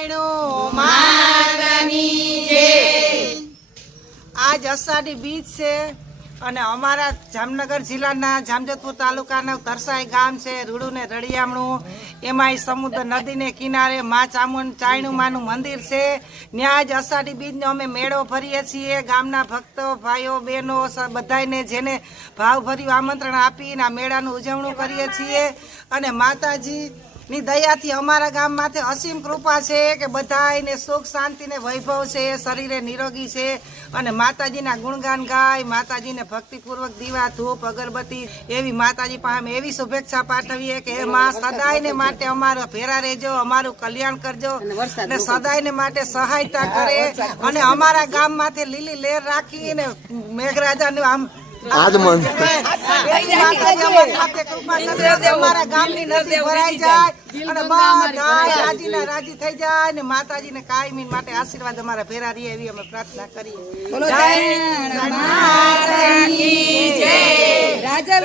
ચાયણું માતાની જય। આજ અષાઢી બીજ છે અને અમારા જામનગર જિલ્લાના જામજોધપુર તાલુકાના તરસાઈ ગામ છે, રૂડું ને રળિયામણું, એમાં સમુદ્ર નદીને કિનારે મા ચામુંડ ચાયણું માનું મંદિર છે। ત્યાં જ અષાઢી બીજનો અમે મેળો ભરીએ છીએ। ગામના ભક્તો ભાઈઓ બહેનો બધાને જેને ભાવભર્યું આમંત્રણ આપીને આ મેળાનું ઉજવણું કરીએ છીએ અને માતાજી ની દયાથી અમારા ગામમાંથી અસીમ કૃપા છે કે બધાને સુખ શાંતિ ને વૈભવ છે, શરીરે નિરોગી છે અને માતાજીના ગુણગાન ગાય, માતાજીને ભક્તિપૂર્વક દીવા ધૂપ અગરબત્તી એવી માતાજી પાસે એવી શુભેચ્છા પાઠવીએ કે એ માં સદાયને માટે અમારો ભેરા રહેજો, અમારું કલ્યાણ કરજો અને સદાયને માટે સહાયતા કરે અને અમારા ગામમાંથી લીલી લહેર રાખીને મેઘરાજાનું આમ આગમન અમારા ગામની નદી ભરાઈ જાય અને બધા રાજીના રાજી થઈ જાય ને માતાજીને કાયમી માટે આશીર્વાદ અમારા ભેરા રહે એવી અમે પ્રાર્થના કરીએ। રાજલ